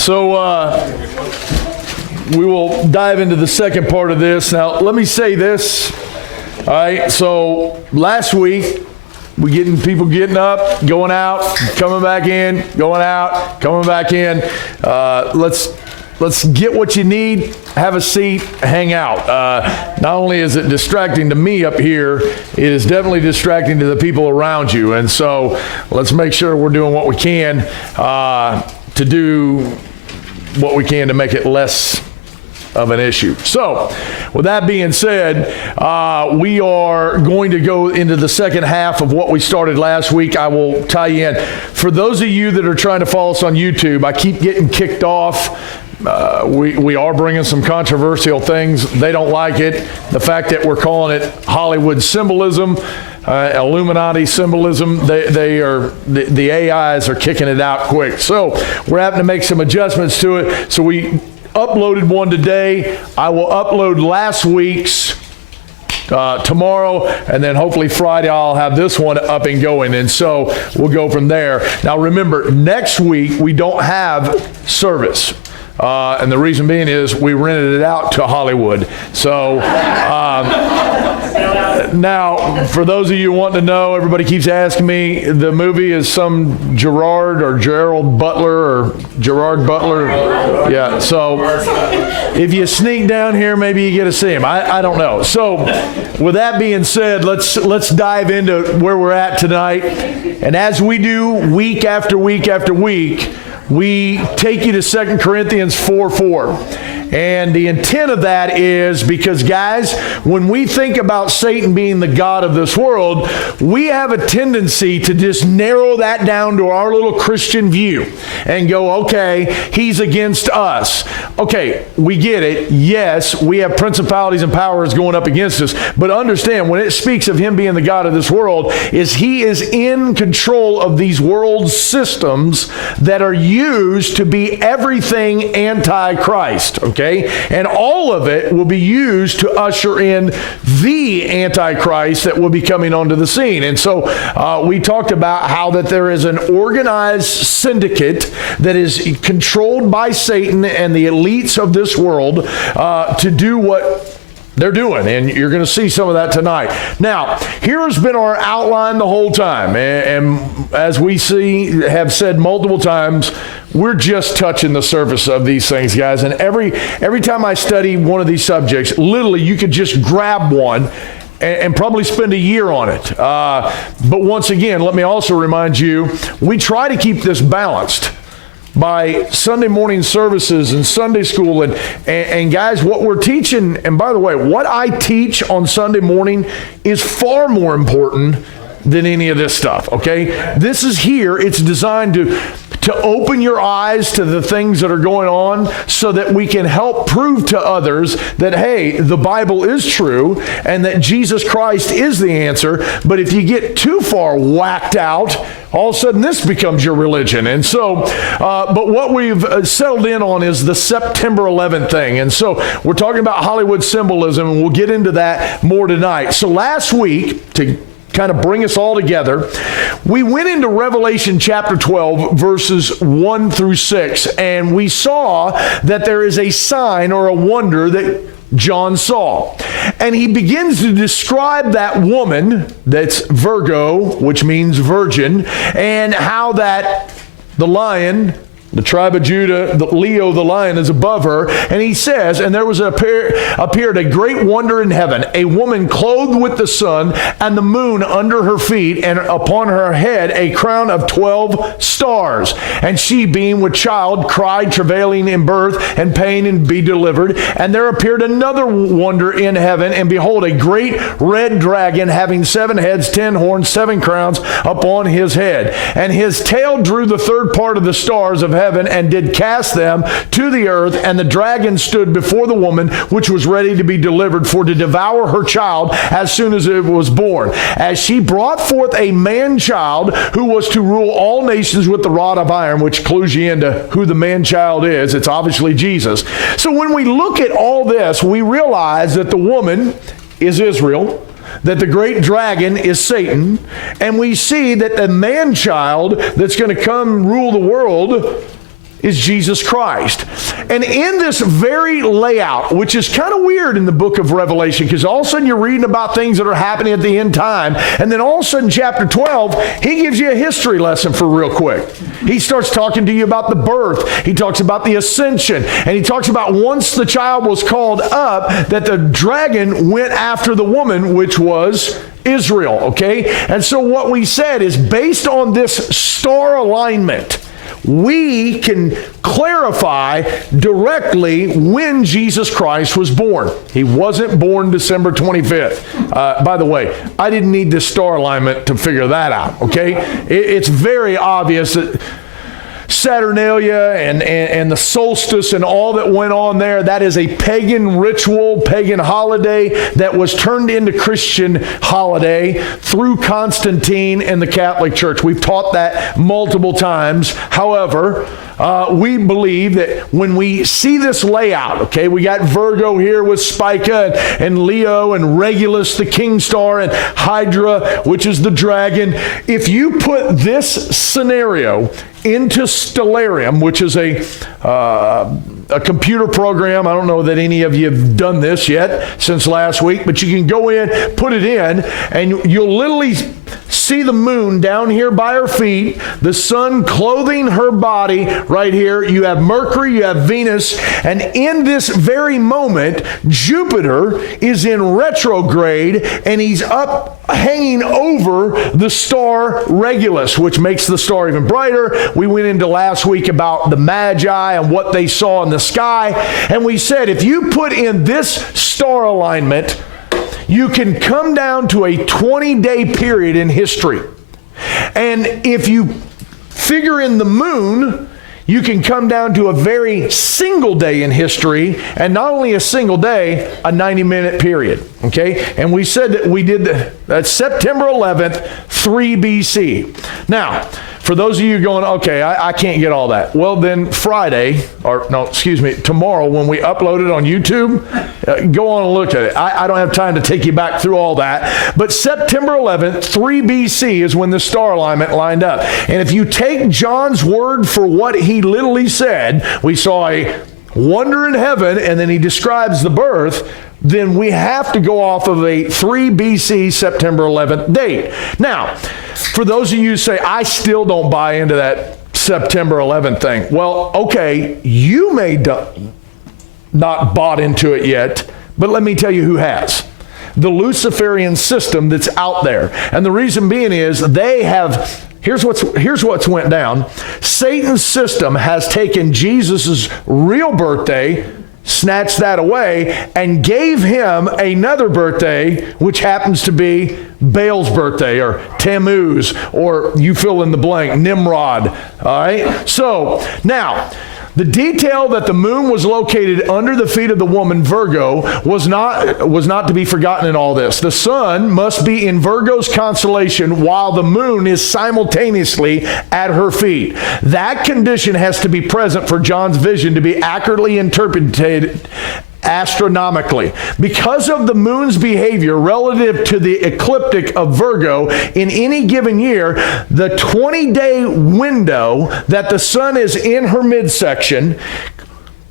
So we will dive into the second part of this. Now, let me say this. All right, so last week, we getting people getting up, going out, coming back in, going out, coming back in. Let's get what you need, have a seat, hang out. Not only is it distracting to me up here, it is definitely distracting to the people around you. And so let's make sure we're doing what we can to do what we can to make it less of an issue. So, with that being said, we are going to go into the second half of what we started last week. I will tie you in. For those of you that are trying to follow us on YouTube, I keep getting kicked off. We are bringing some controversial things. They don't like it. The fact that we're calling it Hollywood Symbolism, Illuminati Symbolism, the AIs are kicking it out quick. So we're having to make some adjustments to it. So we uploaded one today. I will upload last week's tomorrow, and then hopefully Friday I'll have this one up and going, and so we'll go from there. Now remember, next week we don't have service. And the reason being is we rented it out to Hollywood. So now, for those of you wanting to know, everybody keeps asking me, the movie is some Gerard or Gerald Butler or Gerard Butler. Yeah, so if you sneak down here, maybe you get to see him. I don't know. So with that being said, let's dive into where we're at tonight. And as we do week after week after week, we take you to 2 Corinthians 4:4. And the intent of that is because, guys, when we think about Satan being the god of this world, we have a tendency to just narrow that down to our little Christian view and go, okay, he's against us. Okay, we get it. Yes, we have principalities and powers going up against us. But understand, when it speaks of him being the god of this world, is he is in control of these world systems that are used to be everything anti-Christ. Okay? And all of it will be used to usher in the Antichrist that will be coming onto the scene. And so we talked about how that there is an organized syndicate that is controlled by Satan and the elites of this world to do what they're doing, and you're going to see some of that tonight. Now, here has been our outline the whole time, and as we have said multiple times, we're just touching the surface of these things, guys. And every time I study one of these subjects, literally you could just grab one and probably spend a year on it. But once again, let me also remind you, we try to keep this balanced by Sunday morning services and Sunday school. And guys, what we're teaching, and by the way, what I teach on Sunday morning is far more important than any of this stuff, okay? This is here. It's designed to open your eyes to the things that are going on so that we can help prove to others that, hey, the Bible is true and that Jesus Christ is the answer. But if you get too far whacked out, all of a sudden this becomes your religion. And so, but what we've settled in on is the September 11th thing. And so we're talking about Hollywood symbolism, and we'll get into that more tonight. So last week, to kind of bring us all together, we went into Revelation chapter 12, verses 1 through 6, and we saw that there is a sign or a wonder that John saw. And he begins to describe that woman, that's Virgo, which means virgin, and how that the lion, the tribe of Judah, Leo the lion, is above her. And he says, and there was appeared a great wonder in heaven, a woman clothed with the sun and the moon under her feet, and upon her head a crown of 12 stars. And she, being with child, cried, travailing in birth and pain, and be delivered. And there appeared another wonder in heaven, and behold, a great red dragon, having 7 heads, 10 horns, 7 crowns upon his head. And his tail drew the third part of the stars of heaven, and did cast them to the earth. And the dragon stood before the woman, which was ready to be delivered, for to devour her child as soon as it was born. As she brought forth a man-child, who was to rule all nations with the rod of iron, which clues you into who the man-child is. It's obviously Jesus. So when we look at all this, we realize that the woman is Israel, that the great dragon is Satan, and we see that the man-child that's going to come rule the world is Jesus Christ. And in this very layout, which is kind of weird in the book of Revelation, because all of a sudden you're reading about things that are happening at the end time, and then all of a sudden chapter 12, he gives you a history lesson for real quick. He starts talking to you about the birth. He talks about the ascension. And he talks about once the child was called up, that the dragon went after the woman, which was Israel, okay? And so what we said is based on this star alignment, we can clarify directly when Jesus Christ was born. He wasn't born December 25th. By the way, I didn't need this star alignment to figure that out, okay? It's very obvious that Saturnalia and the solstice and all that went on there, that is a pagan ritual, pagan holiday that was turned into Christian holiday through Constantine and the Catholic Church. We've taught that multiple times. However, we believe that when we see this layout, okay, we got Virgo here with Spica and Leo and Regulus, the king star, and Hydra, which is the dragon. If you put this scenario into Stellarium, which is a computer program. I don't know that any of you have done this yet since last week, but you can go in, put it in, and you'll literally see the moon down here by her feet, the sun clothing her body right here. You have Mercury, you have Venus, and in this very moment, Jupiter is in retrograde, and he's up hanging over the star Regulus, which makes the star even brighter. We went into last week about the Magi and what they saw in the sky, and we said if you put in this star alignment, you can come down to a 20-day period in history. And if you figure in the moon, you can come down to a very single day in history, and not only a single day, a 90-minute period, okay? And we said that we did that's September 11th, 3 BC. Now, for those of you going, okay, I can't get all that. Well, then tomorrow when we upload it on YouTube, go on and look at it. I don't have time to take you back through all that. But September 11th, 3 BC is when the star alignment lined up. And if you take John's word for what he literally said, we saw a wonder in heaven, and then he describes the birth, then we have to go off of a 3 BC September 11th date. Now, for those of you who say, I still don't buy into that September 11th thing. Well, okay, you may not bought into it yet, but let me tell you who has. The Luciferian system that's out there. And the reason being is they have... Here's what's went down. Satan's system has taken Jesus' real birthday, snatched that away, and gave him another birthday, which happens to be Baal's birthday, or Tammuz, or you fill in the blank, Nimrod. All right? So, now, the detail that the moon was located under the feet of the woman, Virgo, was not to be forgotten in all this. The sun must be in Virgo's constellation while the moon is simultaneously at her feet. That condition has to be present for John's vision to be accurately interpreted astronomically. Because of the moon's behavior relative to the ecliptic of Virgo in any given year, the 20-day window that the sun is in her midsection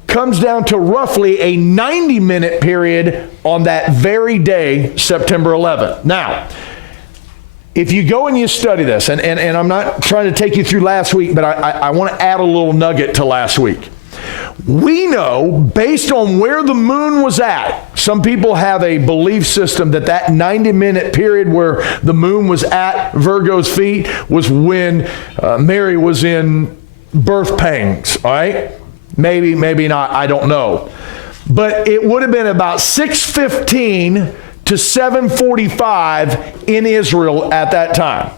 comes down to roughly a 90-minute period on that very day, September 11th. Now, if you go and you study this, and I'm not trying to take you through last week, but I want to add a little nugget to last week. We know, based on where the moon was at, some people have a belief system that 90-minute period where the moon was at Virgo's feet was when Mary was in birth pangs, all right? Maybe, maybe not, I don't know. But it would have been about 6:15 to 7:45 in Israel at that time.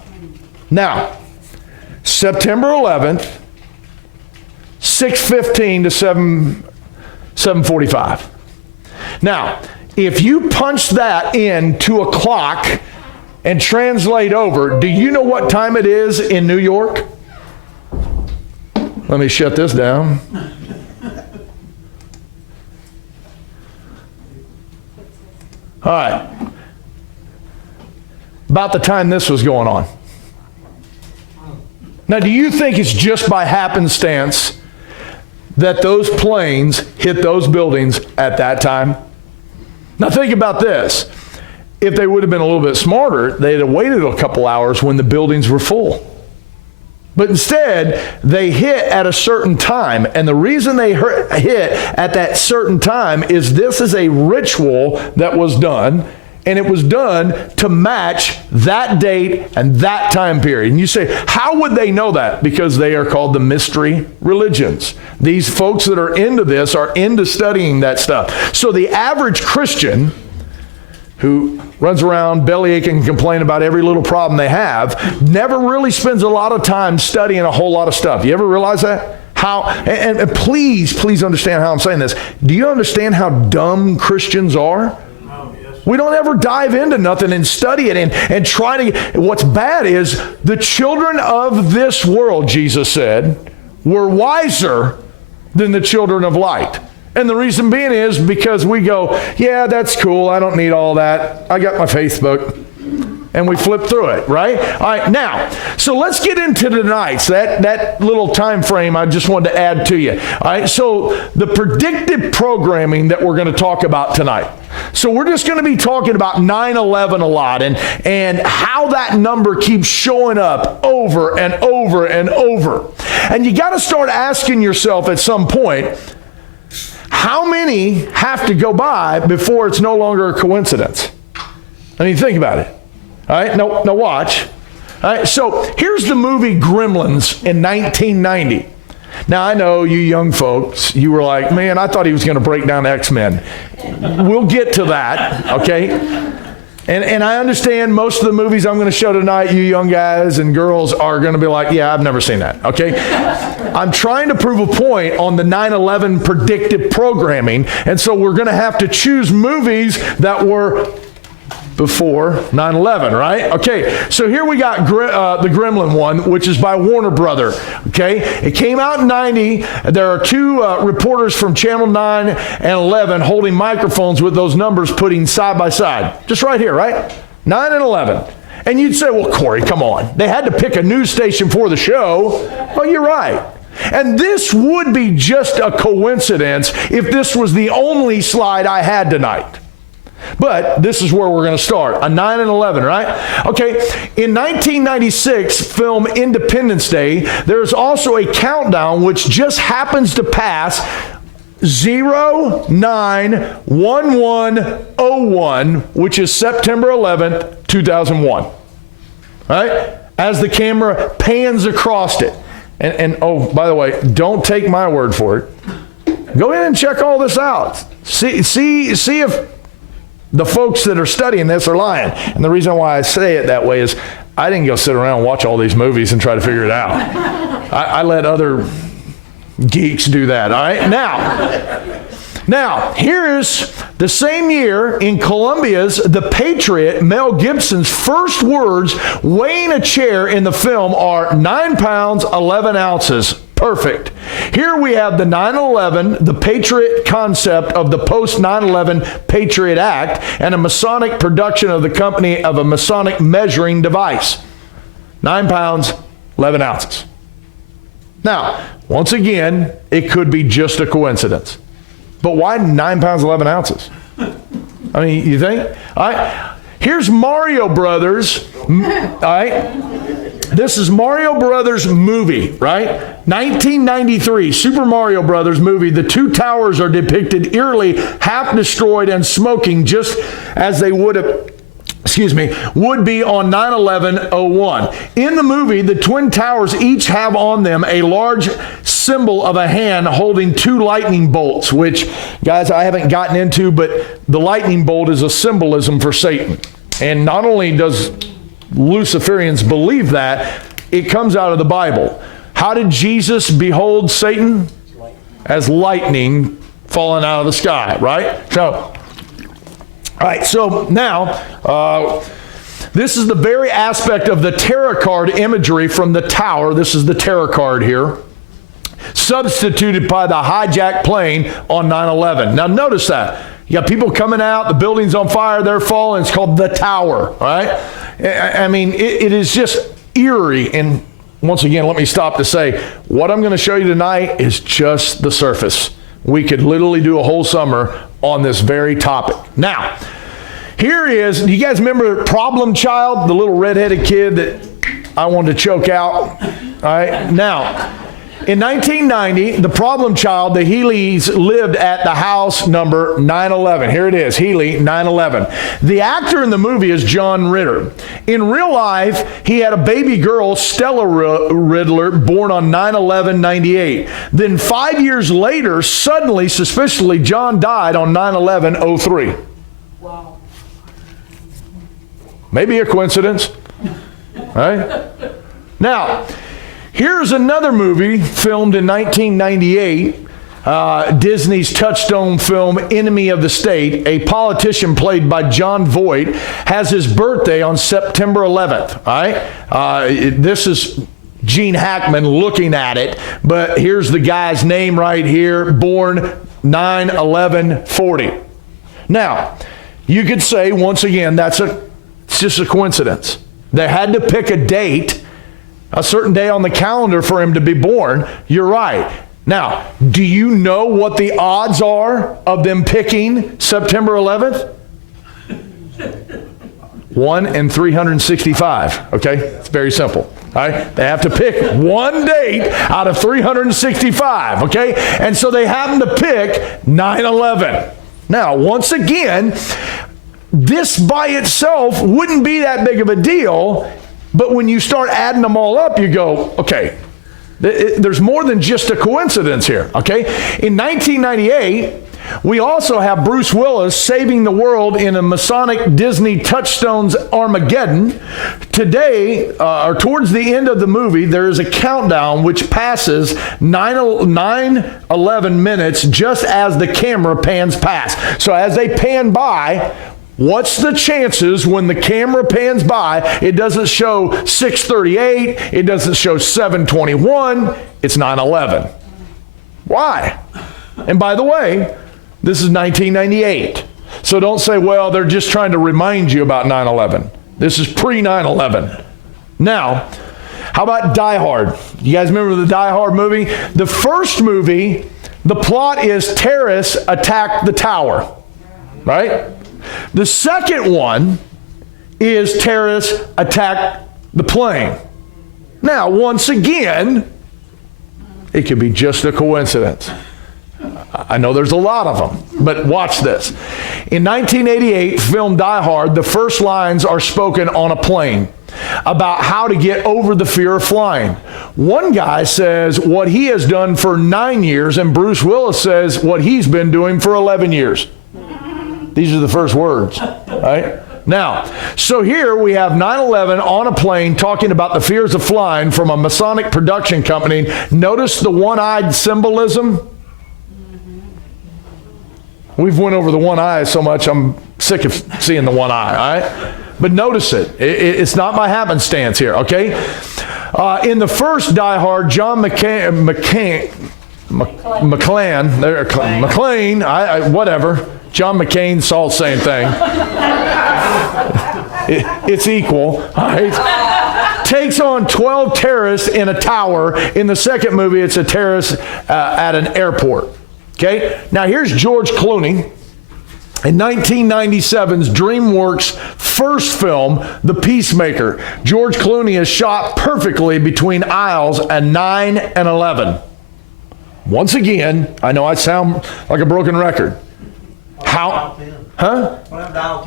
Now, September 11th, 6:15 to 7:45. Now, if you punch that in to a clock and translate over, do you know what time it is in New York? Let me shut this down. All right. About the time this was going on. Now, do you think it's just by happenstance that those planes hit those buildings at that time? Now think about this. If they would have been a little bit smarter, they'd have waited a couple hours when the buildings were full. But instead, they hit at a certain time. And the reason they hit at that certain time is this is a ritual that was done. And it was done to match that date and that time period. And you say, how would they know that? Because they are called the mystery religions. These folks that are into this are into studying that stuff. So the average Christian who runs around bellyaching and complain about every little problem they have never really spends a lot of time studying a whole lot of stuff. You ever realize that? And please understand how I'm saying this. Do you understand how dumb Christians are? We don't ever dive into nothing and study it and try to. What's bad is the children of this world, Jesus said, were wiser than the children of light. And the reason being is because we go, yeah, that's cool. I don't need all that. I got my Facebook. And we flip through it, right? All right, now, so let's get into tonight's, that little time frame I just wanted to add to you. All right, so the predictive programming that we're going to talk about tonight. So we're just going to be talking about 9/11 a lot and how that number keeps showing up over and over and over. And you got to start asking yourself at some point, how many have to go by before it's no longer a coincidence? I mean, think about it. All right, now watch. All right, so here's the movie Gremlins in 1990. Now, I know you young folks, you were like, man, I thought he was going to break down X-Men. We'll get to that, okay? And I understand most of the movies I'm going to show tonight, you young guys and girls are going to be like, yeah, I've never seen that, okay? I'm trying to prove a point on the 9/11 predictive programming, and so we're going to have to choose movies that were before 9/11, right? Okay, so here we got the Gremlin one, which is by Warner Brother. Okay, it came out in 90. There are two reporters from Channel 9 and 11 holding microphones with those numbers putting side by side. Just right here, right? 9 and 11. And you'd say, well, Corey, come on. They had to pick a news station for the show. Well, you're right. And this would be just a coincidence if this was the only slide I had tonight. But this is where we're going to start, a 9 and 11, right? Okay, in 1996 film Independence Day, there's also a countdown which just happens to pass 09/11/01, which is September 11th, 2001, right? As the camera pans across it. And oh, by the way, don't take my word for it. Go in and check all this out. See if the folks that are studying this are lying. And the reason why I say it that way is I didn't go sit around and watch all these movies and try to figure it out. I let other geeks do that, all right? Now, here's the same year in Columbia's The Patriot, Mel Gibson's first words weighing a chair in the film are 9 pounds, 11 ounces. Perfect. Here we have the 9/11, the Patriot concept of the post-9/11 Patriot Act, and a Masonic production of the company of a Masonic measuring device. 9 pounds, 11 ounces. Now, once again, it could be just a coincidence. But why 9 pounds, 11 ounces? I mean, you think? All right. Here's Mario Brothers. All right. This is Mario Brothers movie, right? 1993, Super Mario Brothers movie. The two towers are depicted eerily half destroyed and smoking just as they would be on 9/11/01. In the movie, the twin towers each have on them a large symbol of a hand holding two lightning bolts, which, guys, I haven't gotten into, but the lightning bolt is a symbolism for Satan. And not only does Luciferians believe that, it comes out of the Bible. How did Jesus behold Satan? As lightning falling out of the sky, right? So, all right, so now, this is the very aspect of the tarot card imagery from the tower. This is the tarot card here, substituted by the hijacked plane on 9/11. Now, notice that. You got people coming out, the building's on fire, they're falling. It's called the tower, right? I mean, it is just eerie and once again, let me stop to say, what I'm going to show you tonight is just the surface. We could literally do a whole summer on this very topic. Now, here is, do you guys remember Problem Child, the little redheaded kid that I wanted to choke out? All right. Now, in 1990, the Problem Child, the Healy's, lived at the house number 911. Here it is, Healy 911. The actor in the movie is John Ritter. In real life, he had a baby girl, Stella Riddler, born on 9/11/98. Then 5 years later, suddenly, suspiciously, John died on 9/11/03. Wow. Maybe a coincidence, right? Now, here's another movie filmed in 1998, Disney's touchstone film, Enemy of the State. A politician played by Jon Voight has his birthday on September 11th. All right? This is Gene Hackman looking at it, but here's the guy's name right here, born 9/11/40. Now, you could say, once again, it's just a coincidence. They had to pick a date, a certain day on the calendar for him to be born. You're right. Now, do you know what the odds are of them picking September 11th? 1 in 365. Okay? It's very simple. All right? They have to pick one date out of 365. Okay? And so they happen to pick 9/11. Now, once again, this by itself wouldn't be that big of a deal, but when you start adding them all up, you go, okay, there's more than just a coincidence here, okay? In 1998, we also have Bruce Willis saving the world in a Masonic Disney Touchstones Armageddon. Today, or towards the end of the movie, there is a countdown which passes 9/11 minutes just as the camera pans past. So as they pan by, what's the chances when the camera pans by, it doesn't show 6:38, it doesn't show 7:21, it's 9/11. Why? And by the way, this is 1998. So don't say, well, they're just trying to remind you about 9/11. This is pre-9/11. Now, how about Die Hard? You guys remember the Die Hard movie? The first movie, the plot is terrorists attack the tower, right? The second one is terrorists attack the plane. Now, once again, it could be just a coincidence. I know there's a lot of them, but watch this. In 1988, film Die Hard, the first lines are spoken on a plane about how to get over the fear of flying. One guy says what he has done for 9 years, and Bruce Willis says what he's been doing for 11 years. These are the first words, right? Now, so here we have 9/11 on a plane talking about the fears of flying from a Masonic production company. Notice the one-eyed symbolism. We've went over the one eye so much, I'm sick of seeing the one eye, all right? But notice it. It's not by happenstance here, okay? In the first Die Hard, John McClane, whatever. John McCain's all the same thing. It's equal, all right? Takes on 12 terrorists in a tower. In the second movie, it's a terrorist at an airport. Okay, now here's George Clooney in 1997's DreamWorks' first film, The Peacemaker. George Clooney is shot perfectly between aisles at 9 and 11. Once again, I know I sound like a broken record. How? Huh?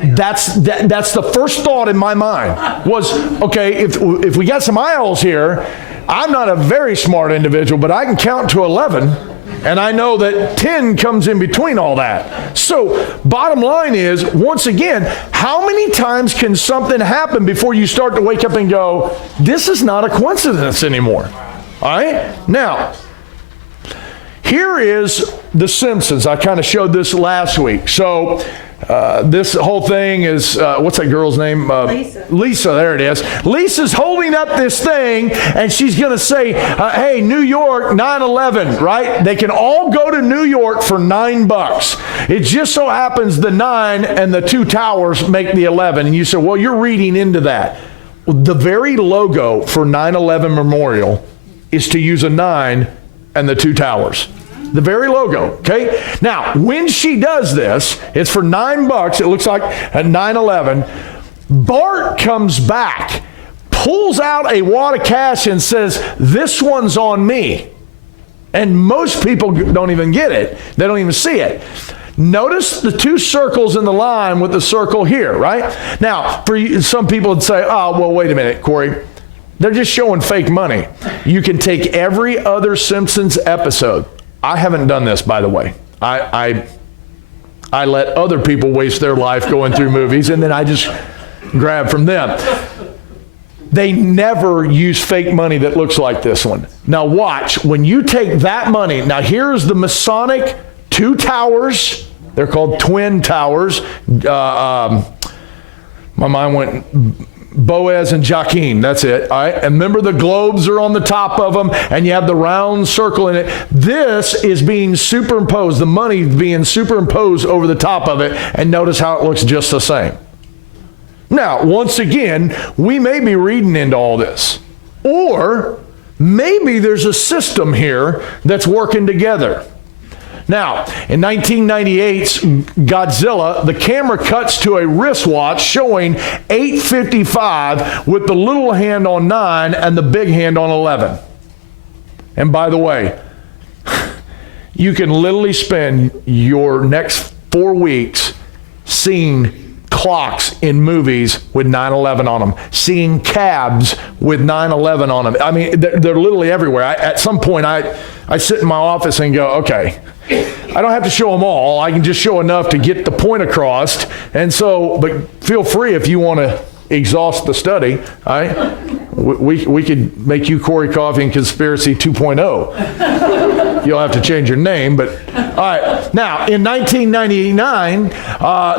That's the first thought in my mind was, okay, if we got some aisles here, I'm not a very smart individual, but I can count to 11. And I know that 10 comes in between all that. So bottom line is, once again, how many times can something happen before you start to wake up and go, this is not a coincidence anymore? All right? Now, here is The Simpsons. I kind of showed this last week. So this whole thing is, what's that girl's name? Lisa. Lisa, there it is. Lisa's holding up this thing, and she's going to say, hey, New York, 9/11, right? They can all go to New York for $9. It just so happens the 9 and the 2 towers make the 11. And you say, well, you're reading into that. The very logo for 9/11 Memorial is to use a 9 and the 2 towers. The very logo, okay? Now, when she does this, it's for $9. It looks like a 9/11. Bart comes back, pulls out a wad of cash and says, "This one's on me." And most people don't even get it. They don't even see it. Notice the 2 circles in the line with the circle here, right? Now, for you, some people would say, "Oh, well, wait a minute, Corey. They're just showing fake money." You can take every other Simpsons episode. I haven't done this, by the way. I let other people waste their life going through movies, and then I just grab from them. They never use fake money that looks like this one. Now watch, when you take that money, now here's the Masonic 2 towers. They're called twin towers. My mind went Boaz and Joachim, that's it. All right, and remember the globes are on the top of them, and you have the round circle in it. This is being superimposed, the money being superimposed over the top of it, and notice how it looks just the same. Now, once again, we may be reading into all this, or maybe there's a system here that's working together. Now, in 1998's Godzilla, the camera cuts to a wristwatch showing 8:55 with the little hand on 9 and the big hand on 11. And by the way, you can literally spend your next 4 weeks seeing clocks in movies with 9/11 on them, seeing cabs with 9/11 on them. I mean, they're literally everywhere. At some point, I sit in my office and go, okay, I don't have to show them all. I can just show enough to get the point across. And so, but feel free if you want to exhaust the study. All right? We could make you Corey Coffee and Conspiracy 2.0. You'll have to change your name, but all right. Now, in 1999,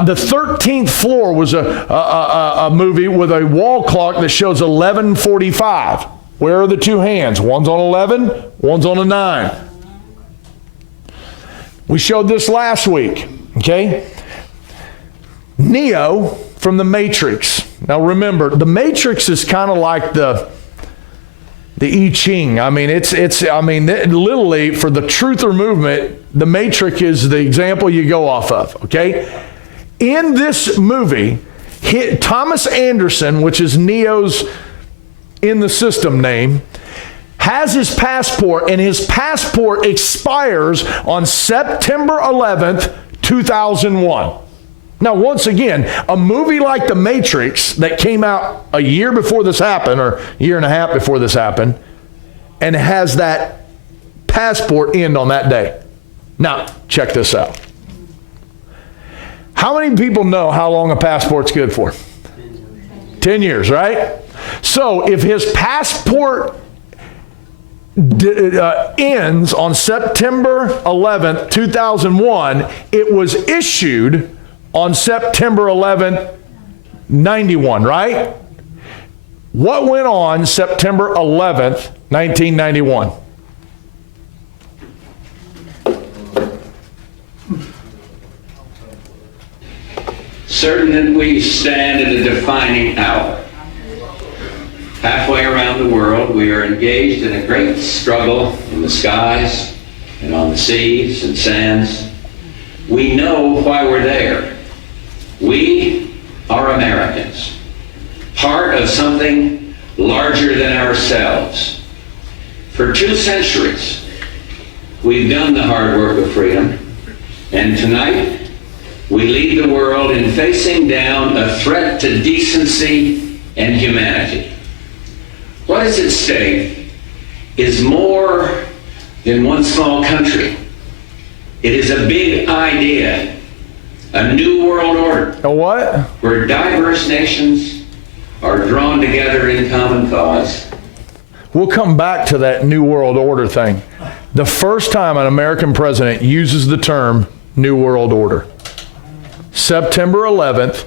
the 13th Floor was a movie with a wall clock that shows 11:45. Where are the 2 hands? One's on 11, one's on a 9. We showed this last week, okay? Neo from the Matrix. Now remember, the Matrix is kind of like the I Ching. I mean, literally for the truther movement, the Matrix is the example you go off of, okay? In this movie, Thomas Anderson, which is Neo's in the system name, has his passport, and his passport expires on September 11th, 2001. Now, once again, a movie like The Matrix that came out a year before this happened, or a year and a half before this happened, and has that passport end on that day. Now, check this out. How many people know how long a passport's good for? 10 years, right? So if his passport ends on September 11th, 2001, it was issued on September 11th, 91, right? What went on September 11th, 1991? Certain that we stand at a defining hour. Halfway around the world, we are engaged in a great struggle in the skies and on the seas and sands. We know why we're there. We are Americans, part of something larger than ourselves. For 2 centuries, we've done the hard work of freedom, and tonight, we lead the world in facing down a threat to decency and humanity. What is at stake is more than one small country. It is a big idea, a new world order. A what? Where diverse nations are drawn together in common cause. We'll come back to that new world order thing. The first time an American president uses the term new world order. September 11th,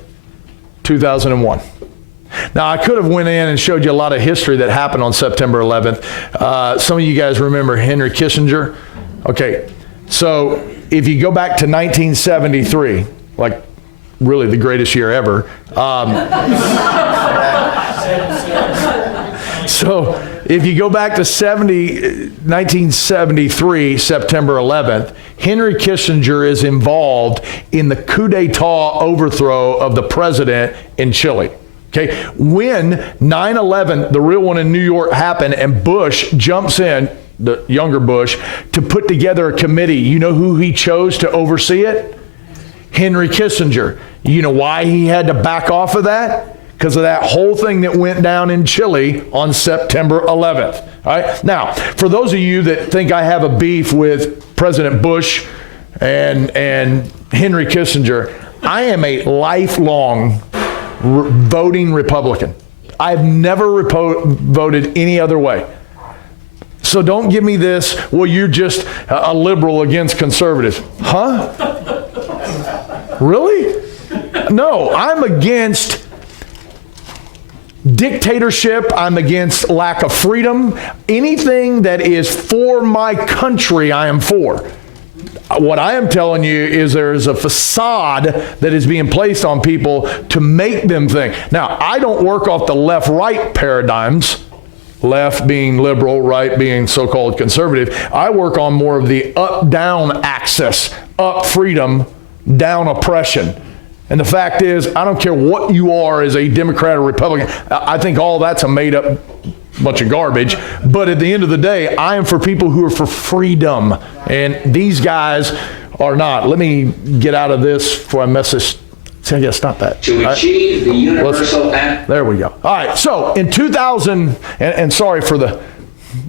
2001. Now, I could have went in and showed you a lot of history that happened on September 11th. Some of you guys remember Henry Kissinger. Okay, so if you go back to 1973, like really the greatest year ever. So if you go back to 1973, September 11th, Henry Kissinger is involved in the coup d'etat overthrow of the president in Chile. Okay, when 9/11, the real one in New York, happened and Bush jumps in, the younger Bush, to put together a committee, you know who he chose to oversee it? Henry Kissinger. You know why he had to back off of that? Because of that whole thing that went down in Chile on September 11th. All right. Now, for those of you that think I have a beef with President Bush and Henry Kissinger, I am a lifelong voting Republican. I've never voted any other way. So don't give me this, well, you're just a liberal against conservatives. Huh? Really? No, I'm against dictatorship. I'm against lack of freedom. Anything that is for my country, I am for. What I am telling you is there is a facade that is being placed on people to make them think. Now, I don't work off the left-right paradigms, left being liberal, right being so-called conservative. I work on more of the up-down axis, up freedom, down oppression. And the fact is, I don't care what you are as a Democrat or Republican. I think all that's a made-up bunch of garbage. But at the end of the day, I am for people who are for freedom. And these guys are not. Let me get out of this before I mess this. See, I gotta stop that. To achieve the universal act. There we go. All right. So in 2000, and sorry for the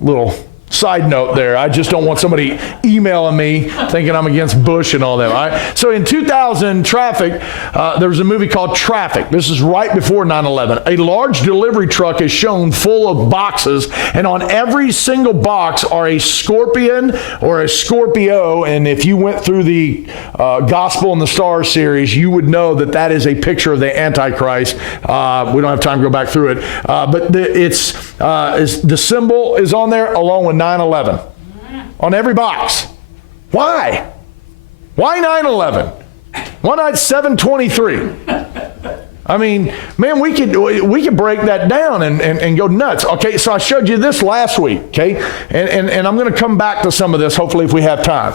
little side note there. I just don't want somebody emailing me thinking I'm against Bush and all that. All right. So in 2000, there was a movie called Traffic. This is right before 9/11. A large delivery truck is shown full of boxes, and on every single box are a scorpion or a Scorpio. And if you went through the Gospel and the Stars series, you would know that that is a picture of the Antichrist. We don't have time to go back through it, but the symbol is on there along with 9/11 on every box. Why? Why 9/11? Why not 7/23? I mean, man, we could break that down and go nuts. Okay, so I showed you this last week, okay? And I'm going to come back to some of this, hopefully, if we have time.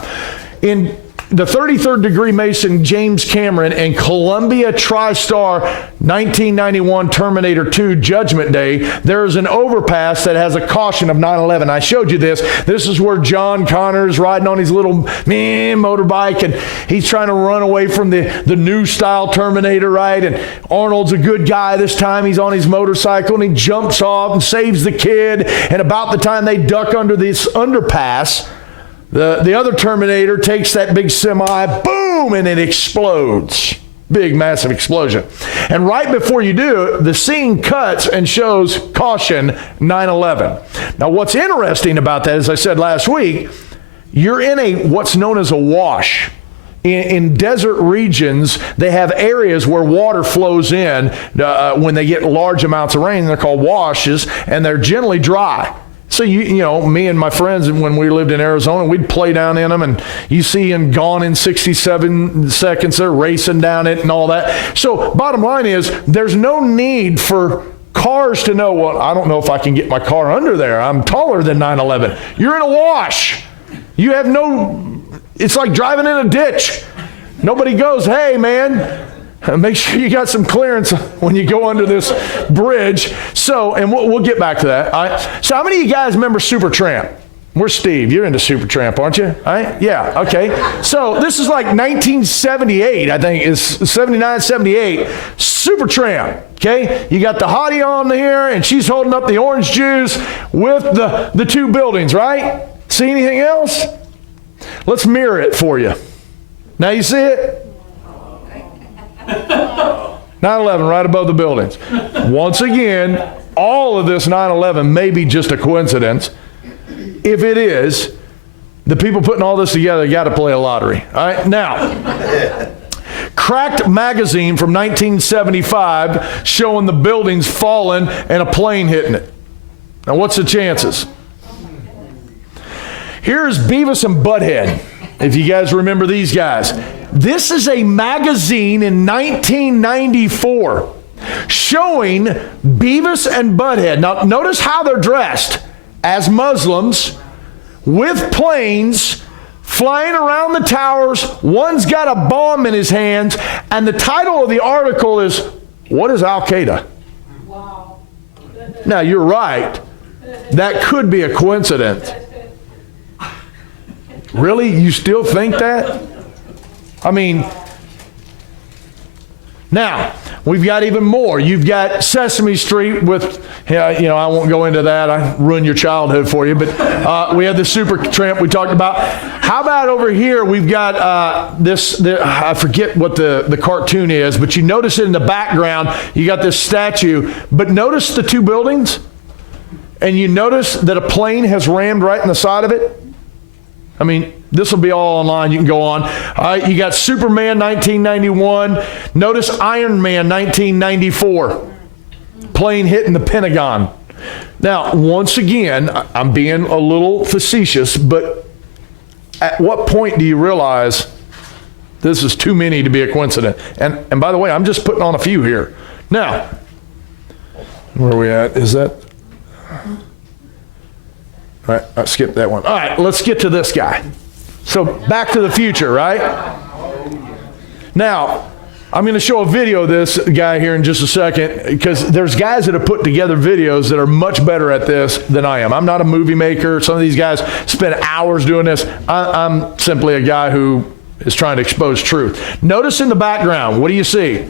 In the 33rd degree Mason James Cameron and Columbia TriStar 1991 Terminator 2 Judgment Day, there's an overpass that has a caution of 9/11. I showed you this. This is where John Connor's riding on his little motorbike, and he's trying to run away from the new style Terminator, right? And Arnold's a good guy this time. He's on his motorcycle, and he jumps off and saves the kid. And about the time they duck under this underpass, the other Terminator takes that big semi, boom, and it explodes. Big, massive explosion. And right before you do, the scene cuts and shows caution 9/11. Now, what's interesting about that, as I said last week, you're in what's known as a wash. In desert regions, they have areas where water flows in when they get large amounts of rain. They're called washes, and they're generally dry. So, you know, me and my friends, when we lived in Arizona, we'd play down in them, and you see in Gone in 67 Seconds, they're racing down it and all that. So, bottom line is, there's no need for cars to know, well, I don't know if I can get my car under there. I'm taller than 9/11. You're in a wash. You have it's like driving in a ditch. Nobody goes, hey, man, make sure you got some clearance when you go under this bridge. So, and we'll get back to that. All right. So how many of you guys remember Supertramp? Where's Steve? You're into Supertramp, aren't you? All right. Yeah. Okay. So this is like 1978, I think. It's 79, 78. Supertramp. Okay. You got the hottie on here, and she's holding up the orange juice with the two buildings, right? See anything else? Let's mirror it for you. Now you see it? 9/11 right above the buildings. Once again, all of this 9/11 may be just a coincidence. If it is, the people putting all this together got to play a lottery. All right, now, Cracked magazine from 1975 showing the buildings falling and a plane hitting it. Now, what's the chances? Here's Beavis and Butthead, if you guys remember these guys. This is a magazine in 1994. showing Beavis and Butthead. Now, notice how they're dressed as Muslims with planes flying around the towers. One's got a bomb in his hands, and the title of the article is, "What is Al-Qaeda?" Wow. Now, you're right. That could be a coincidence. Really? You still think that? I mean, now, we've got even more. You've got Sesame Street with, I won't go into that. I ruined your childhood for you. But we have the Super Tramp we talked about. How about over here, we've got I forget what the cartoon is, but you notice it in the background. You got this statue. But notice the two buildings? And you notice that a plane has rammed right in the side of it? I mean, this will be all online. You can go on. You got Superman 1991. Notice Iron Man 1994. Plane hitting the Pentagon. Now, once again, I'm being a little facetious, but at what point do you realize this is too many to be a coincidence? And by the way, I'm just putting on a few here. Now, where are we at? Is that... All right, I skipped that one. All right, let's get to this guy. So Back to the Future, right? Now, I'm going to show a video of this guy here in just a second, because there's guys that have put together videos that are much better at this than I am. I'm not a movie maker. Some of these guys spend hours doing this. I'm simply a guy who is trying to expose truth. Notice in the background, what do you see?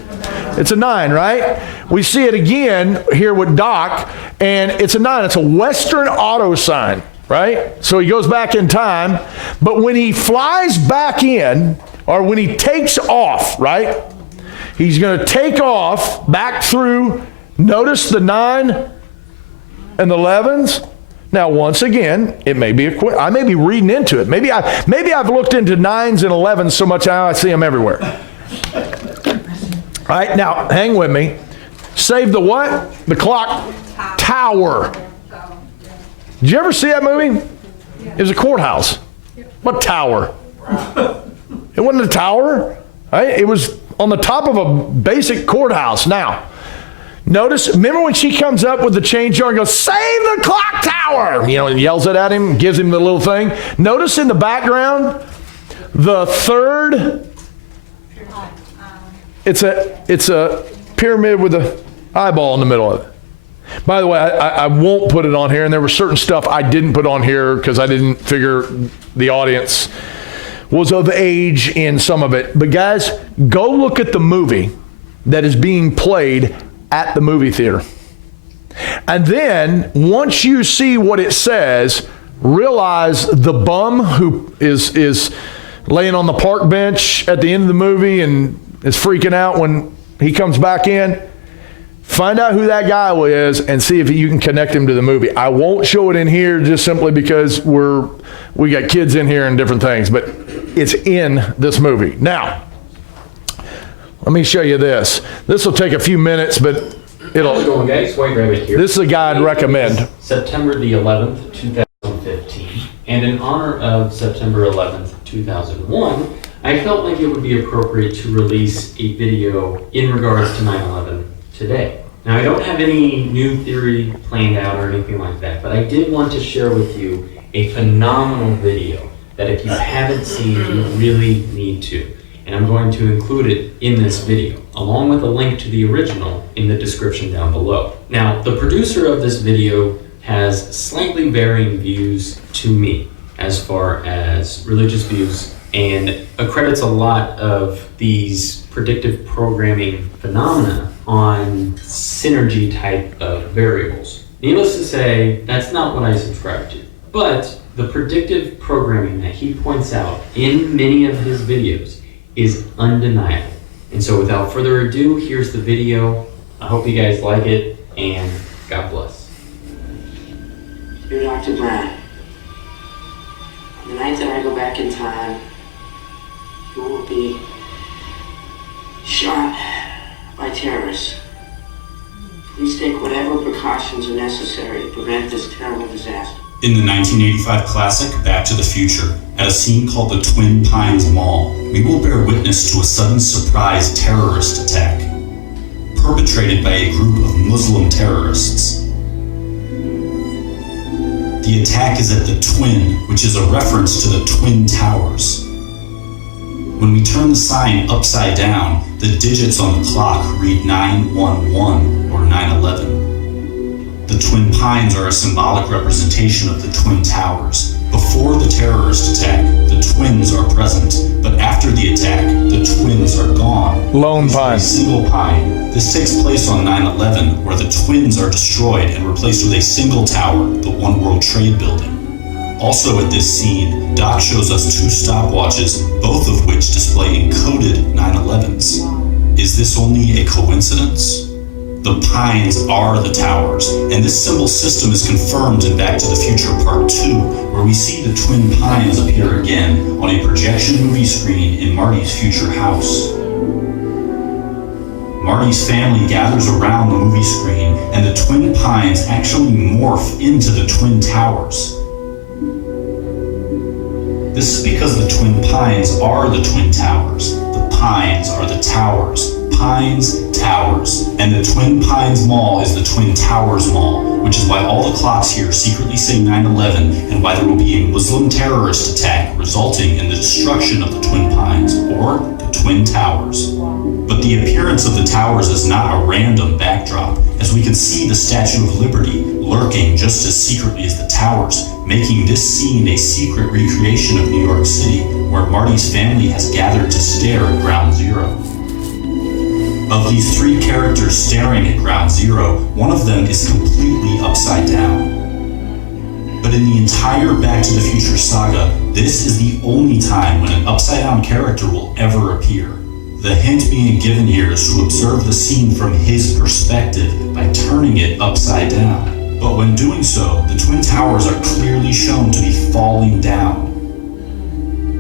It's a 9, right? We see it again here with Doc, and it's a 9. It's a Western Auto sign, right? So he goes back in time, but when he flies back in, or when he takes off, right? He's going to take off back through, notice the 9 and the 11s. Now, once again, it may be I may be reading into it. Maybe I've looked into 9s and 11s so much now I see them everywhere. All right, now, hang with me. Save the what? The clock tower. Did you ever see that movie? It was a courthouse. What tower? It wasn't a tower. Right? It was on the top of a basic courthouse. Now, notice, remember when she comes up with the chain jar and goes, "Save the clock tower!" And yells it at him, gives him the little thing. Notice in the background, the third, it's a pyramid with an eyeball in the middle of it. By the way, I won't put it on here, and there was certain stuff I didn't put on here because I didn't figure the audience was of age in some of it. But guys, go look at the movie that is being played at the movie theater. And then, once you see what it says, realize the bum who is laying on the park bench at the end of the movie and is freaking out when he comes back in. Find out who that guy is and see if you can connect him to the movie. I won't show it in here just simply because we got kids in here and different things, but it's in this movie. Now, let me show you this. This will take a few minutes, but How's it going, guys? Why grab it here? This is a guy I'd recommend. September the 11th, 2015. And in honor of September 11th, 2001, I felt like it would be appropriate to release a video in regards to 9/11 today. Now, I don't have any new theory planned out or anything like that, but I did want to share with you a phenomenal video that if you haven't seen, you really need to. And I'm going to include it in this video, along with a link to the original in the description down below. Now, the producer of this video has slightly varying views to me as far as religious views, and accredits a lot of these predictive programming phenomena on synergy type of variables. Needless to say, that's not what I subscribe to. But the predictive programming that he points out in many of his videos is undeniable. And so without further ado, here's the video. I hope you guys like it, and God bless. Dear Dr. Brown, on the night that I go back in time, you will be shot by terrorists. Please take whatever precautions are necessary to prevent this terrible disaster. In the 1985 classic, Back to the Future, at a scene called the Twin Pines Mall, we will bear witness to a sudden surprise terrorist attack. perpetrated by a group of Muslim terrorists. The attack is at the Twin, which is a reference to the Twin Towers. When we turn the sign upside down, the digits on the clock read 911 or 911. The Twin Pines are a symbolic representation of the Twin Towers. Before the terrorist attack, the twins are present, but after the attack, the twins are gone. Lone pine. A single pine. This takes place on 9/11, where the twins are destroyed and replaced with a single tower, the One World Trade Building. Also at this scene, Doc shows us two stopwatches, both of which display encoded 9/11s. Is this only a coincidence? The pines are the towers, and this symbol system is confirmed in Back to the Future Part 2, where we see the twin pines appear again on a projection movie screen in Marty's future house. Marty's family gathers around the movie screen, and the twin pines actually morph into the twin towers. This is because the twin pines are the twin towers. The pines are the towers. Pines, towers. And the Twin Pines Mall is the Twin Towers Mall, which is why all the clocks here secretly say 9/11 and why there will be a Muslim terrorist attack resulting in the destruction of the Twin Pines, or the Twin Towers. But the appearance of the towers is not a random backdrop, as we can see the Statue of Liberty lurking just as secretly as the towers, making this scene a secret recreation of New York City, where Marty's family has gathered to stare at Ground Zero. Of these three characters staring at Ground Zero, one of them is completely upside down. But in the entire Back to the Future saga, this is the only time when an upside-down character will ever appear. The hint being given here is to observe the scene from his perspective by turning it upside down. But when doing so, the Twin Towers are clearly shown to be falling down.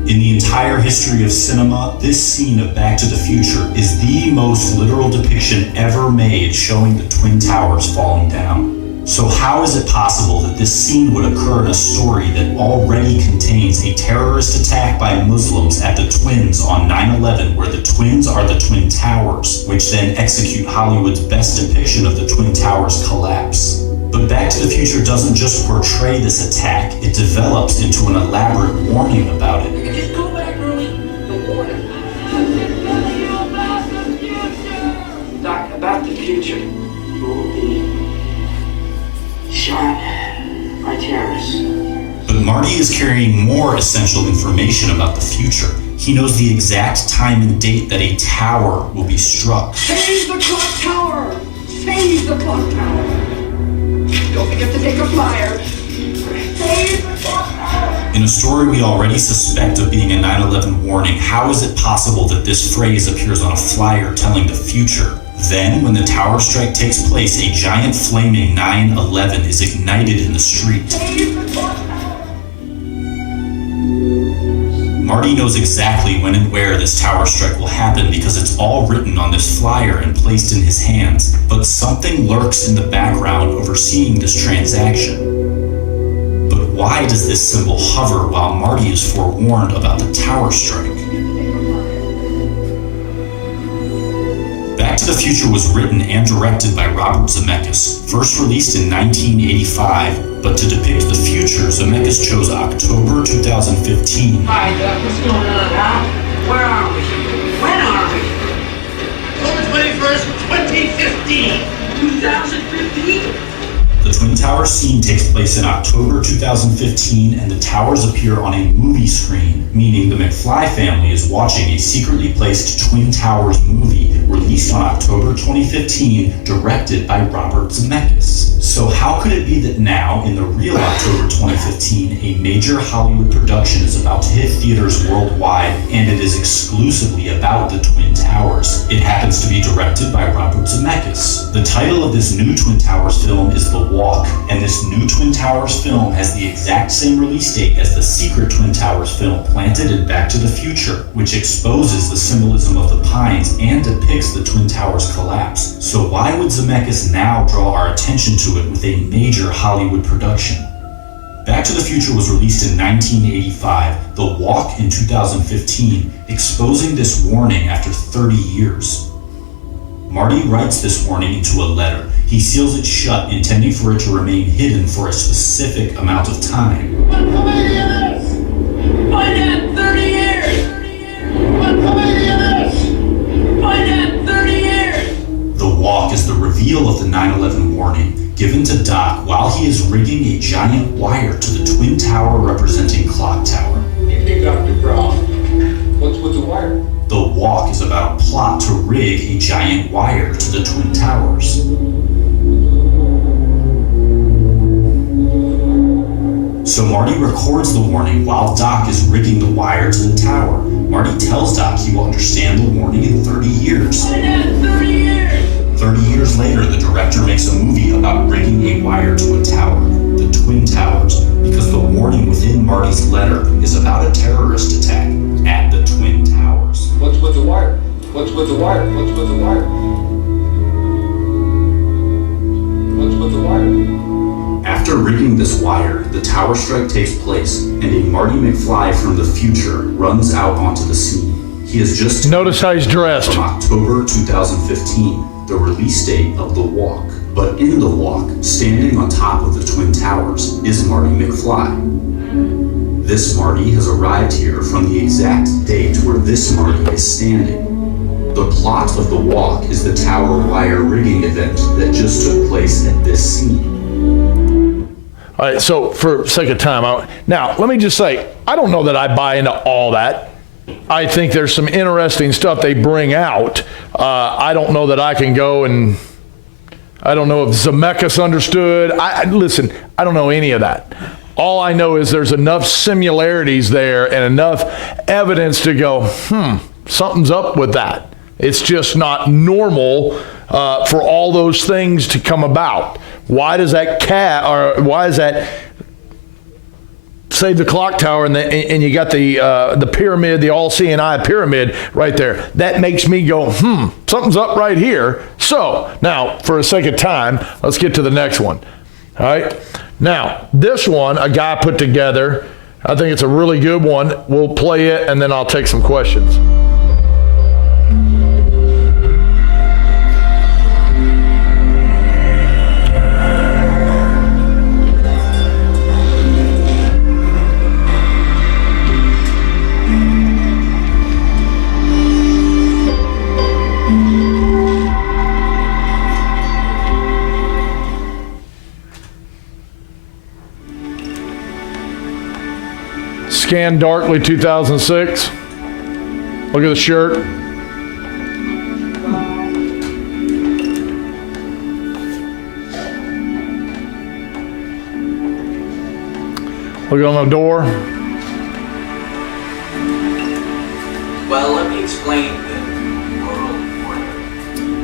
In the entire history of cinema, this scene of Back to the Future is the most literal depiction ever made showing the Twin Towers falling down. So how is it possible that this scene would occur in a story that already contains a terrorist attack by Muslims at the Twins on 9/11, where the Twins are the Twin Towers, which then execute Hollywood's best depiction of the Twin Towers collapse? But Back to the Future doesn't just portray this attack, it develops into an elaborate warning about it. Just go back early. The warning. Doc, about the future. You will be shot by terrorists. But Marty is carrying more essential information about the future. He knows the exact time and date that a tower will be struck. Save the clock tower! Save the clock tower! Don't forget to take a flyer. Save the clock tower! In a story we already suspect of being a 9/11 warning, how is it possible that this phrase appears on a flyer telling the future? Then, when the tower strike takes place, a giant flaming 9/11 is ignited in the street. Save the clock tower! Marty knows exactly when and where this tower strike will happen because it's all written on this flyer and placed in his hands. But something lurks in the background overseeing this transaction. But why does this symbol hover while Marty is forewarned about the tower strike? Back to the Future was written and directed by Robert Zemeckis, first released in 1985, but to depict the future, Zemeckis chose October 2015. Hi, Doc. What's going on, huh? Where are we? When are we? October 21st, 2015. 2015? The Twin Towers scene takes place in October 2015, and the towers appear on a movie screen, meaning the McFly family is watching a secretly placed Twin Towers movie released on October 2015, directed by Robert Zemeckis. So how could it be that now, in the real October 2015, a major Hollywood production is about to hit theaters worldwide, and it is exclusively about the Twin Towers? It happens to be directed by Robert Zemeckis. The title of this new Twin Towers film is The Walk, and this new Twin Towers film has the exact same release date as the secret Twin Towers film planted in Back to the Future, which exposes the symbolism of the pines and depicts the Twin Towers collapse. So why would Zemeckis now draw our attention to it with a major Hollywood production? Back to the Future was released in 1985, The Walk in 2015, exposing this warning after 30 years. Marty writes this warning into a letter. He seals it shut, intending for it to remain hidden for a specific amount of time. What comedian is? Find out 30 years! What comedian is? Find out 30 years! The walk is the reveal of the 9/11 warning given to Doc while he is rigging a giant wire to the twin tower representing Clock Tower. Evening, Dr. Brown. What's with the wire? The walk is about a plot to rig a giant wire to the twin towers. So Marty records the warning while Doc is rigging the wire to the tower. Marty tells Doc he will understand the warning in 30 years. Find out 30 years! 30 years later, the director makes a movie about rigging a wire to a tower, the Twin Towers, because the warning within Marty's letter is about a terrorist attack at the Twin Towers. What's with the wire? What's with the wire? What's with the wire? What's with the wire? After rigging this wire, the tower strike takes place, and a Marty McFly from the future runs out onto the scene. He has just Notice how he's dressed. from October 2015, the release date of The Walk. But in The Walk, standing on top of the Twin Towers, is Marty McFly. This Marty has arrived here from the exact date where this Marty is standing. The plot of The Walk is the tower wire rigging event that just took place at this scene. All right, so for sake of time, now let me just say, I don't know that I buy into all that. I think there's some interesting stuff they bring out. I don't know that I can go and, I don't know if Zemeckis understood. Listen, I don't know any of that. All I know is there's enough similarities there and enough evidence to go, something's up with that. It's just not normal for all those things to come about. Why does that save the clock tower and you got the pyramid, the all-seeing eye pyramid right there? That makes me go, something's up right here. So now, for the sake of time, let's get to the next one. All right. Now, this one, a guy put together. I think it's a really good one. We'll play it and then I'll take some questions. Scan Darkly 2006. Look at the shirt. Look on the door. Well, let me explain the world order.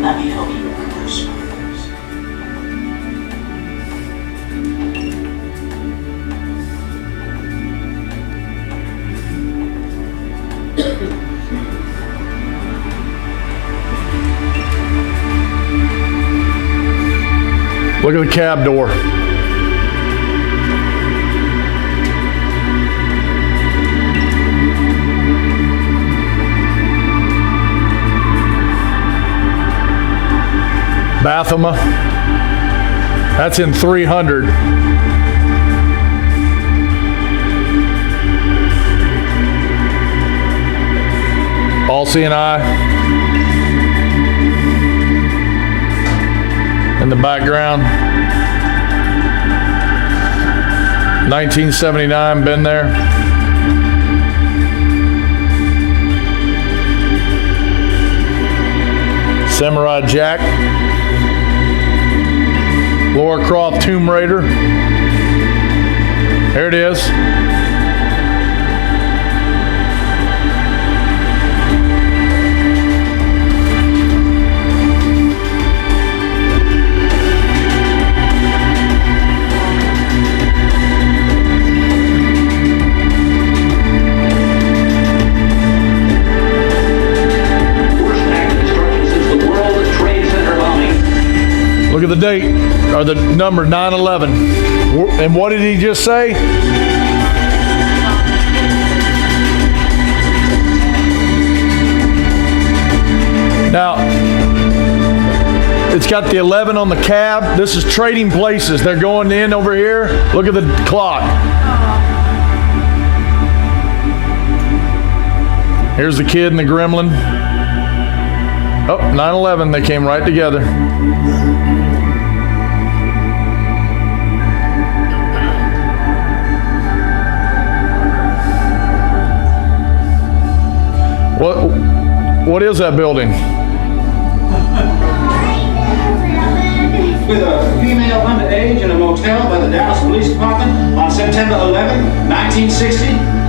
Let me help you understand. Look at the cab door. Bathema. That's in 300. All-seeing eye. In the background. 1979, been there. Samurai Jack. Laura Croft Tomb Raider. There it is. Look at the date, or the number, 9/11. And what did he just say? Now, It's got the 11 on the cab. This is Trading Places. They're going in over here. Look at the clock. Here's the kid and the gremlin. Oh, 9/11. They came right together. What is that building? With a female underage in a motel by the Dallas Police Department on September 11, 1960.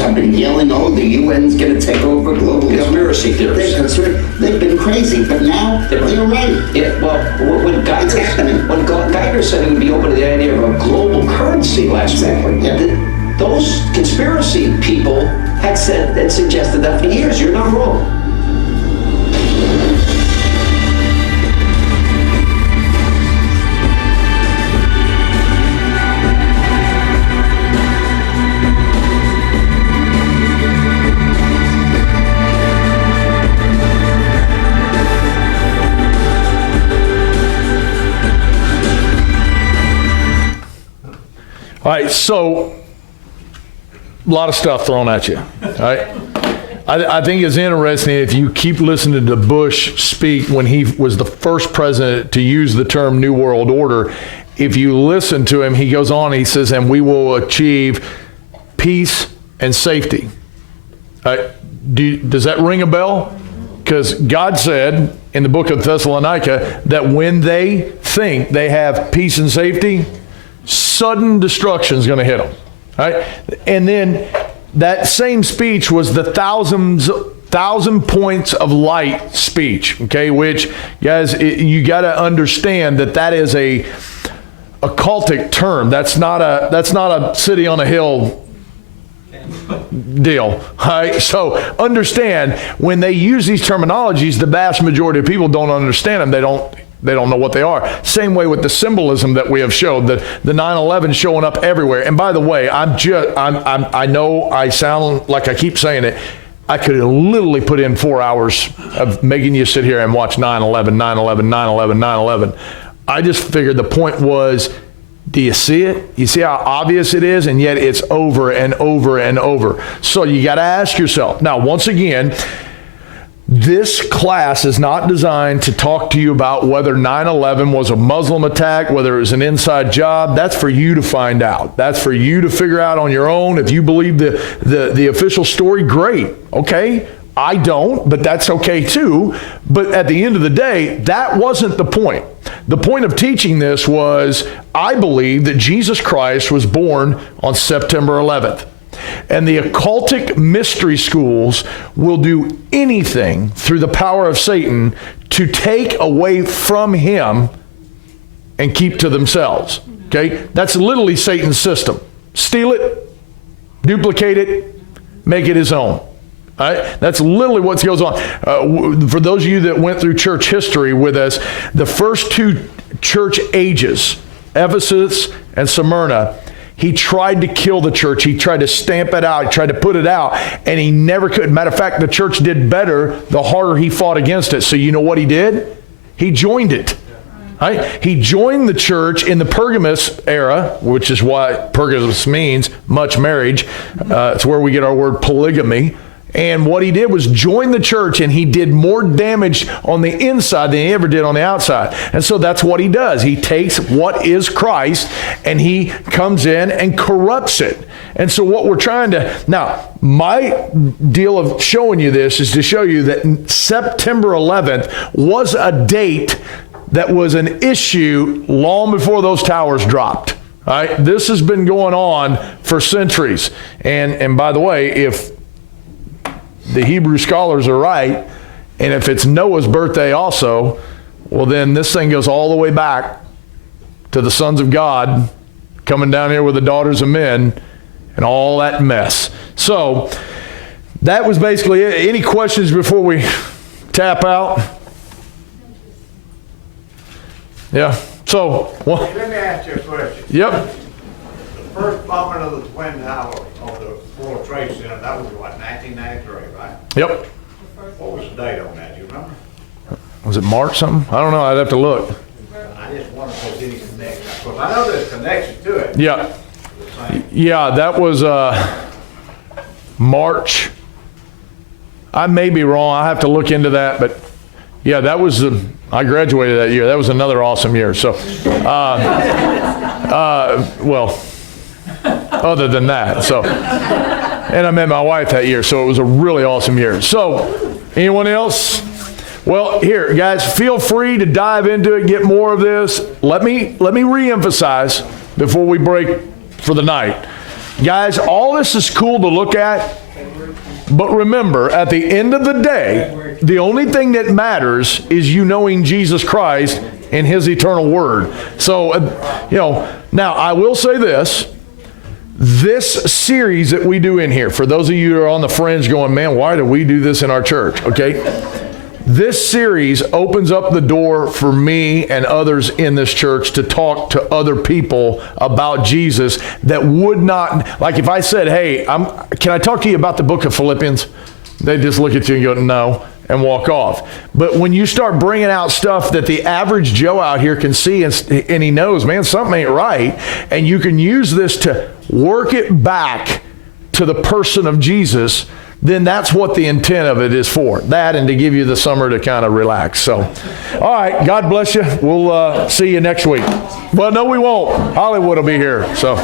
I've been yelling, oh, the UN's going to take over global Conspiracy theorists. They've been crazy, but now they're right. Yeah, well, when Geiger said he would be open to the idea of a global currency last week, those conspiracy people had said and suggested that for years. You're not wrong. All right, so a lot of stuff thrown at you. All right, I think it's interesting if you keep listening to Bush speak when he was the first president to use the term New World Order. If you listen to him, he goes on, he says, and we will achieve peace and safety. All right, does that ring a bell? Because God said in the book of Thessalonica that when they think they have peace and safety, sudden destruction is going to hit them, right? And then that same speech was the thousand points of light speech, okay? Which, guys, you got to understand that is a occultic term. That's not a city on a hill deal, right? So understand when they use these terminologies, the vast majority of people don't understand them. They don't know what they are. Same way with the symbolism that we have showed, the 9/11 showing up everywhere. And by the way, I know I sound like I keep saying it. I could have literally put in 4 hours of making you sit here and watch 9/11, 9/11, 9/11, 9/11. I just figured the point was, do you see it? You see how obvious it is? And yet it's over and over and over. So you got to ask yourself. Now, once again, this class is not designed to talk to you about whether 9/11 was a Muslim attack, whether it was an inside job. That's for you to find out. That's for you to figure out on your own. If you believe the official story, great. Okay? I don't, but that's okay too. But at the end of the day, that wasn't the point. The point of teaching this was, I believe that Jesus Christ was born on September 11th. And the occultic mystery schools will do anything through the power of Satan to take away from him and keep to themselves. Okay? That's literally Satan's system. Steal it, duplicate it, make it his own. All right? That's literally what goes on. For those of you that went through church history with us, the first two church ages, Ephesus and Smyrna, he tried to kill the church. He tried to stamp it out. He tried to put it out, and he never could. Matter of fact, the church did better the harder he fought against it. So you know what he did? He joined it. Right? He joined the church in the Pergamus era, which is what Pergamus means, much marriage. It's where we get our word polygamy. And what he did was join the church, and he did more damage on the inside than he ever did on the outside. And so that's what he does. He takes what is Christ, and he comes in and corrupts it. And so what we're trying to... Now, my deal of showing you this is to show you that September 11th was a date that was an issue long before those towers dropped. All right? This has been going on for centuries. And by the way, if the Hebrew scholars are right, and if it's Noah's birthday also, well, then this thing goes all the way back to the sons of God coming down here with the daughters of men and all that mess. So that was basically it. Any questions before we tap out? Yeah. So, well, let me ask you a question. Yep. The first bombing of the Twin Towers of the World Trade Center, that was what, 1993, right? Yep. What was the date on that? Do you remember? Was it March something? I don't know. I'd have to look. I just wondered if there's any connection. Because I know there's a connection to it. Yeah. Yeah, that was March. I may be wrong. I have to look into that, but yeah, that was I graduated that year. That was another awesome year. So, well, other than that, so, and I met my wife that year, so it was a really awesome year. So, anyone else? Well, here, guys, feel free to dive into it, get more of this. Let me reemphasize before we break for the night. Guys, all this is cool to look at, but remember, at the end of the day, the only thing that matters is you knowing Jesus Christ and his eternal word. So, now I will say this series that we do in here, for those of you who are on the fringe going, man, why do we do this in our church? Okay. This series opens up the door for me and others in this church to talk to other people about Jesus that would not, like if I said, hey, can I talk to you about the book of Philippians? They just look at you and go, no, and walk off. But when you start bringing out stuff that the average Joe out here can see and he knows, man, something ain't right, and you can use this to work it back to the person of Jesus, then that's what the intent of it is for. That and to give you the summer to kind of relax. So, all right, God bless you. We'll see you next week. Well, no, we won't. Hollywood will be here. So.